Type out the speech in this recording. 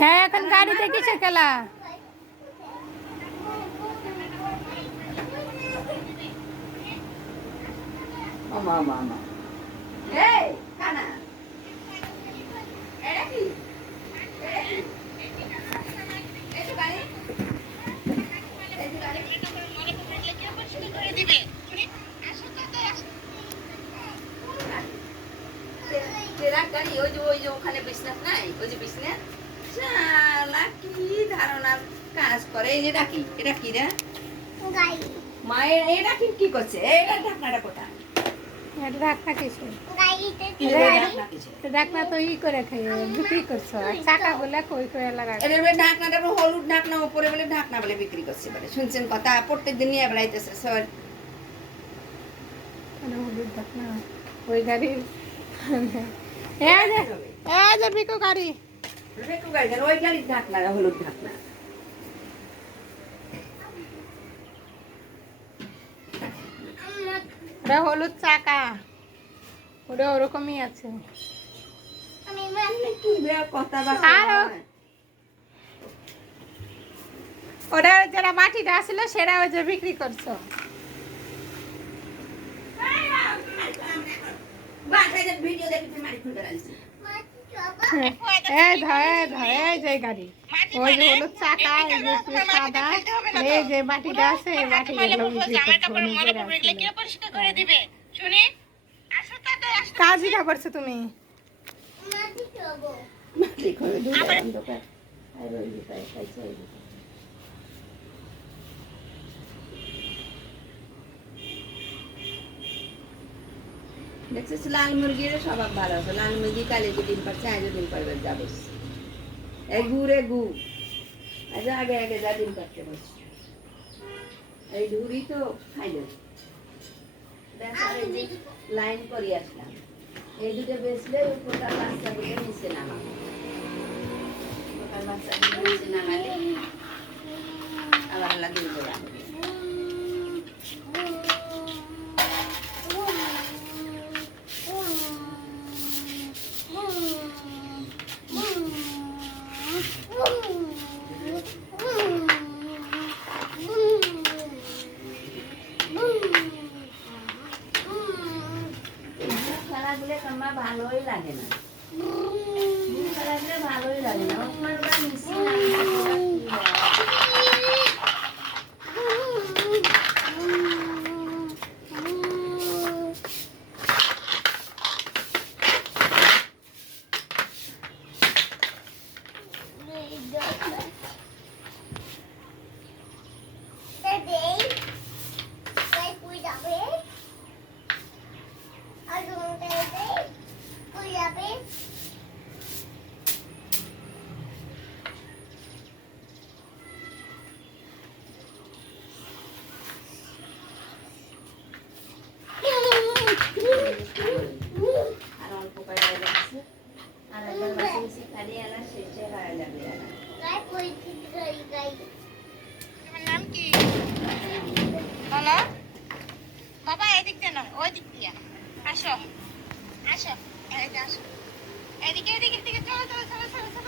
হ্যাঁ এখন গাড়িতে কিসের খেলা? মামা মামা এই কানা এটা কি এটা গাড়ি গাড়ি ওই যে ওখানে বিছনাথ নাই ওই যে বিছনাথ শালা কি ধারণার কাজ করে এই যে ডাকি এটা কি রে মায়ের এটা কি করছে এটা ঢাকনাটা কোথায় এটা ঢাকনা কিসের? ঢাকনা তো ই করে খাইয়ে বিক্রি করছো আর চাকা বলে কই কই লাগা ঢাকনাটা হলুদ ঢাকনা উপরে বলে ঢাকনা বলে বিক্রি করছে বলে শুনছেন কথা প্রত্যেকদিন নিয়ে বেড়াইতেছে স্যার হলুদ ঢাকনা ওই গাড়ির এই যে বিকু গাড়ি ওই গাড়ির ঢাকনা হলুদ ঢাকনা ওটা হলুদ চাকা ওটা ওরকমই আছে ওটা যারা মাটিটা আসছিল সেটা ওই যে বিক্রি করছো যে গাড়ি ওই যে হলুদ চাকা সাদা এই যে মাটিটা আছে কাজ দিতে পারছো তুমি দেখছিস লাল মুরগির স্বভাব ভালো আছে লাল মুরগি কালে যে ডিম পারছে আজও ডিম পারবে যাবে এই ঘুরে ঘু আজ আগে আগে যা ডিম পারতে বসে এই ঘুরি তো খাইলে লাইন করি আসলাম এই দুটো বেচলে কোটার বাচ্চাগুলো নিচে নামাবো কোটার বাচ্চাগুলো নিচে নামালে আবার লাগিয়ে দেওয়া আমার ভালোই লাগে না ভালোই লাগে না তোমার ওটা মিশিয়ে আর অল্প কয়টা যাচ্ছে আর একবার বাসি বাসি খালি আনা শেষে হারা যাবে তোমার নাম কি বলো বাবা এদিক দিয়ে নয় ওই দিক দিয়ে আসো আসো এই যে আসো এদিকে এদিকে এদিকে চলো চলো চলো চলো